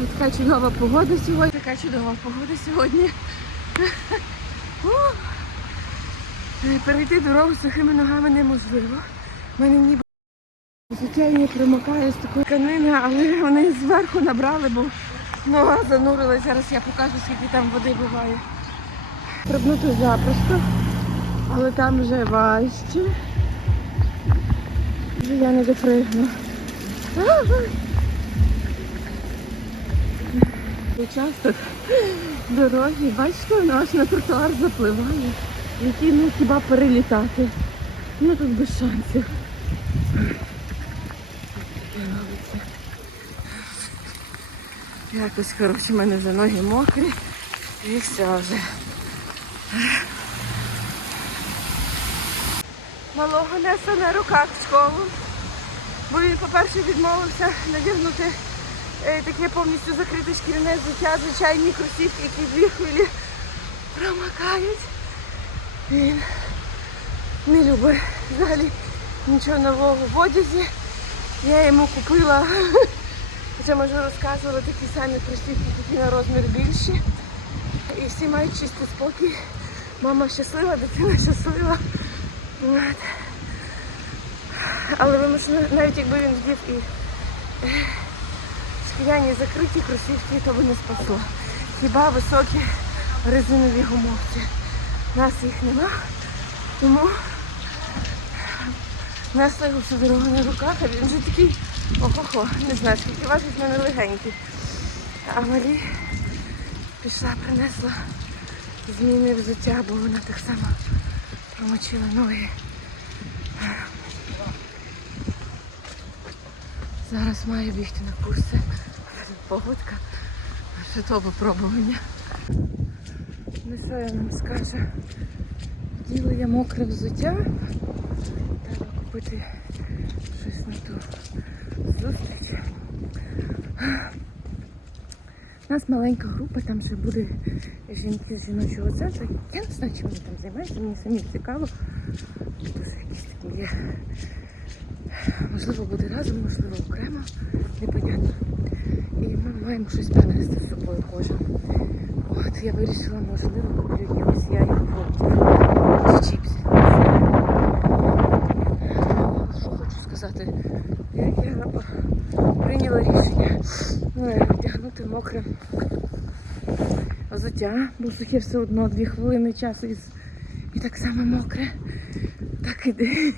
Ой, така чудова погода сьогодні. Така чудова погода сьогодні. Перейти дорогу сухими ногами неможливо. У мене ніби не примокає з такої тканини, але вони зверху набрали, бо нога занурилась. Зараз я покажу, скільки там води буває. Стрибнути запросто, але там вже важче. Вже я не допригну. Участок дороги, бачите, аж на тротуар запливає. Який ну хіба перелітати. Ну тут без шансів. Якось, коротше, в мене вже ноги мокрі. І все вже. Малого неса на руках в школу. Бо він, по-перше, відмовився надягнути таке повністю закрите шкіряне взуття, звичайні кросівки, які дві хвилі промакають. Він не любить взагалі нічого нового в одязі. Я йому купила, вже можу розказувала такі самі кросівки, такі на розмір більші. І всі мають чистий спокій. Мама щаслива, дитина щаслива. Але вимушено, навіть якби він вдів і шкіряні закриті кросівки, то би не спасло. Хіба високі резинові гумовці. У нас їх нема, тому несли його всю дорогу на руках, а він вже такий охо-хо, не знаю, скільки важить мене легенький. А Малі пішла, принесла зміни взуття, бо вона так само промочила ноги. Зараз маю бігти на курси. Погодка. Ще то випробування. Несаю нам скаже. Діло я мокре взуття. Треба купити щось на ту зустріч. У нас маленька група, там ще буде жінки з жіночого центру. Я не знаю, чим вони там займаються, мені самі цікаво. Дуже якісь такі є. Можливо, буде разом, можливо, окремо, непонятно. І ми маємо щось принести з собою кожен. От я вирішила, можливо, куплю якісь яйок чи чіпсів. Що хочу сказати, як я прийняла рішення е, вдягнути мокре взуття, бо сухе все одно дві хвилини часу і, і так само мокре. Так іде.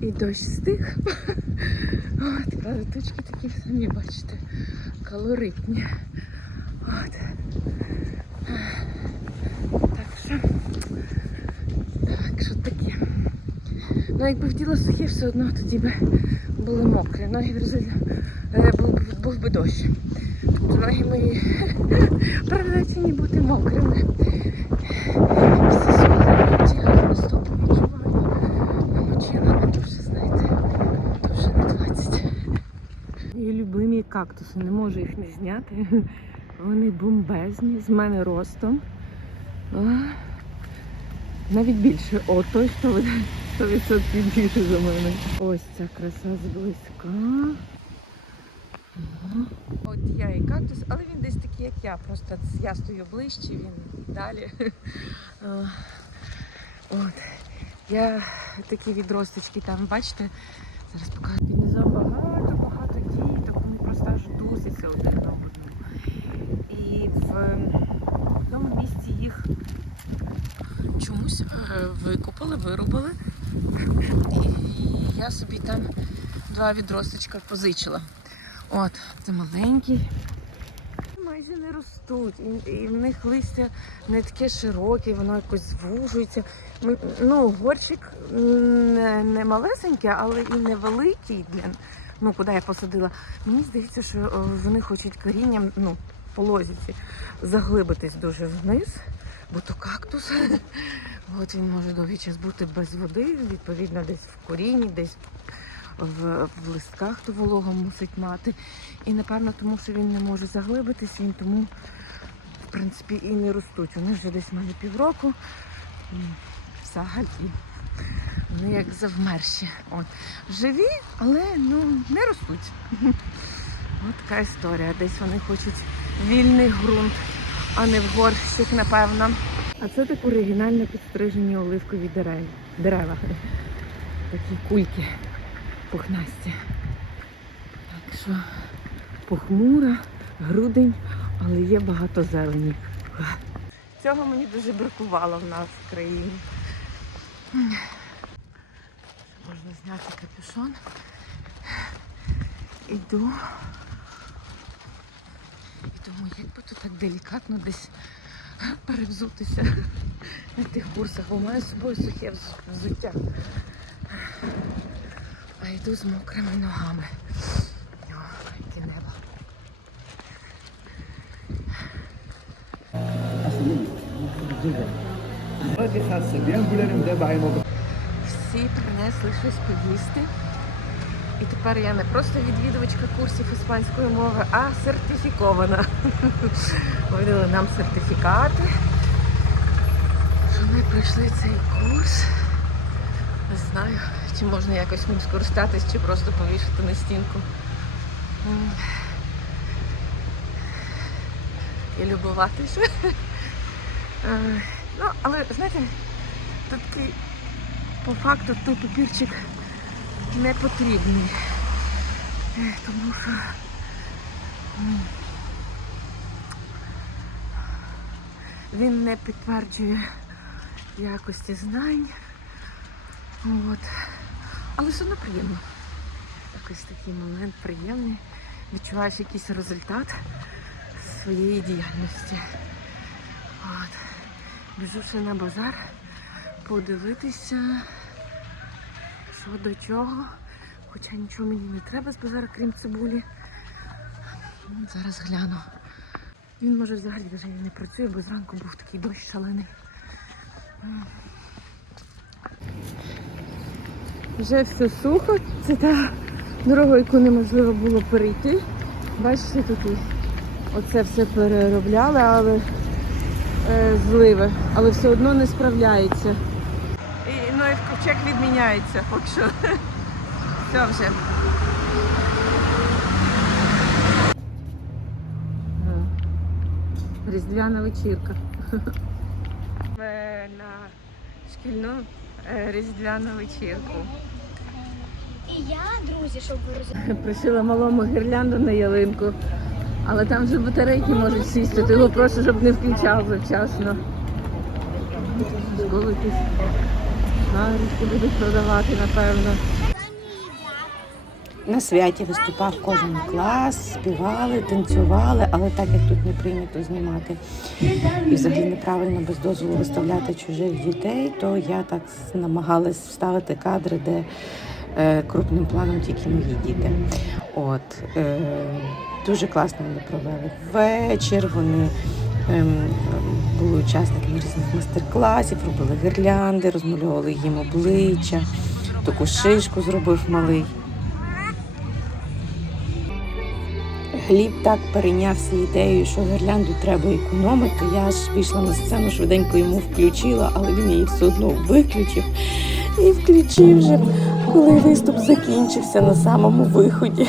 І дощ стих. От, точки такі самі, бачите, калоритні. От. Так що, так що таке. Ну, якби вділа сухі, все одно тоді би були мокрі. Ноги в результаті е, був, був би дощ. Тобто ноги мої приречені бути мокрими. Всі свої ті гарно стопи відчуваю. Намочила, а то вже, знаєте, то вже не 20. І любимі кактуси, не можу їх не зняти. Вони бомбезні, з мене ростом. Навіть більше. О, той 100%, 100% більше за мене. Ось ця краса зблизька. От я і кактус, але він десь такий, як я. Просто я стою ближче, він далі. От. Я такі відросточки там, бачите, зараз покажу. Під низом багато, багато діток, вони просто аж один на одну. І в одному місці їх чомусь е, викопали, вирубали. І я собі там два відросточка позичила. От, це маленький. Майже не ростуть, і в них листя не таке широке, воно якось звужується. Ми- Ну, горщик не, не малесенький, але і невеликий для ну, куди я посадила. Мені здається, що вони хочуть корінням, ну, по лозіці, заглибитись дуже вниз, бо то кактус. От він може довгий час бути без води, відповідно, десь в корінні, десь в, в листках то волого мусить мати. І напевно, тому що він не може заглибитись, він тому, в принципі, і не ростуть. Вони вже десь має півроку. Взагалі. Вони як завмерші. От. Живі, але ну, не ростуть. Ось така історія. Десь вони хочуть вільний ґрунт, а не в горщик, напевно. А це так оригінально підстрижені оливкові дерева. дерева. Такі кульки пухнасті. Так що похмуро, грудень, але є багато зелені. Цього мені дуже бракувало в нас в країні. Можна зняти капюшон. Іду. І думаю, як би тут так делікатно десь перевзутися на тих курсах, бо маю з собою сухе взуття. А йду з мокрими ногами. О, яке небо. Всі принесли щось поїсти. І тепер я не просто відвідувачка курсів іспанської мови, а сертифікована. Видали нам сертифікати, що ми пройшли цей курс. Не знаю, чи можна якось ним скористатись, чи просто повішати на стінку. І любуватися. Е, Ну, але знаєте, тут такий по факту той папірчик не потрібний. Е, Тому що він не підтверджує якості знань. От. Але все одно приємно. Якось такий момент приємний. Відчуваєш якийсь результат своєї діяльності. От. Біжу ще на базар подивитися, що до чого. Хоча нічого мені не треба з базара, крім цибулі. Ну, Зараз гляну. Він може взагалі вже не працює, бо зранку був такий дощ шалений. Вже все сухо. Це та дорога, яку неможливо було перейти. Бачите, тут оце все переробляли, але е, зливи, але все одно не справляється. Ковчег відміняється, поки що. Все вже. Різдвяна вечірка. На шкільну е, різдвяну вечірку. І я, друзі, щоб ви розуміли. Пришила малому гірлянду на ялинку, але там вже батарейки можуть сісти, то його прошу, щоб не включав завчасно. Школи якісь шарики будуть продавати, напевно. На святі виступав кожен клас, співали, танцювали, але так як тут не прийнято знімати і взагалі неправильно без дозволу виставляти чужих дітей, то я так намагалась вставити кадри, де е, крупним планом тільки мої діти. От е, дуже класно вони провели вечір. Вони ем, були учасниками різних майстер-класів, робили гірлянди, розмальовували їм обличчя, таку шишку зробив малий. Гліб так перейнявся ідеєю, що гірлянду треба економити. Я ж вийшла на сцену, швиденько йому включила, але він її все одно виключив і включив вже, коли виступ закінчився на самому виході.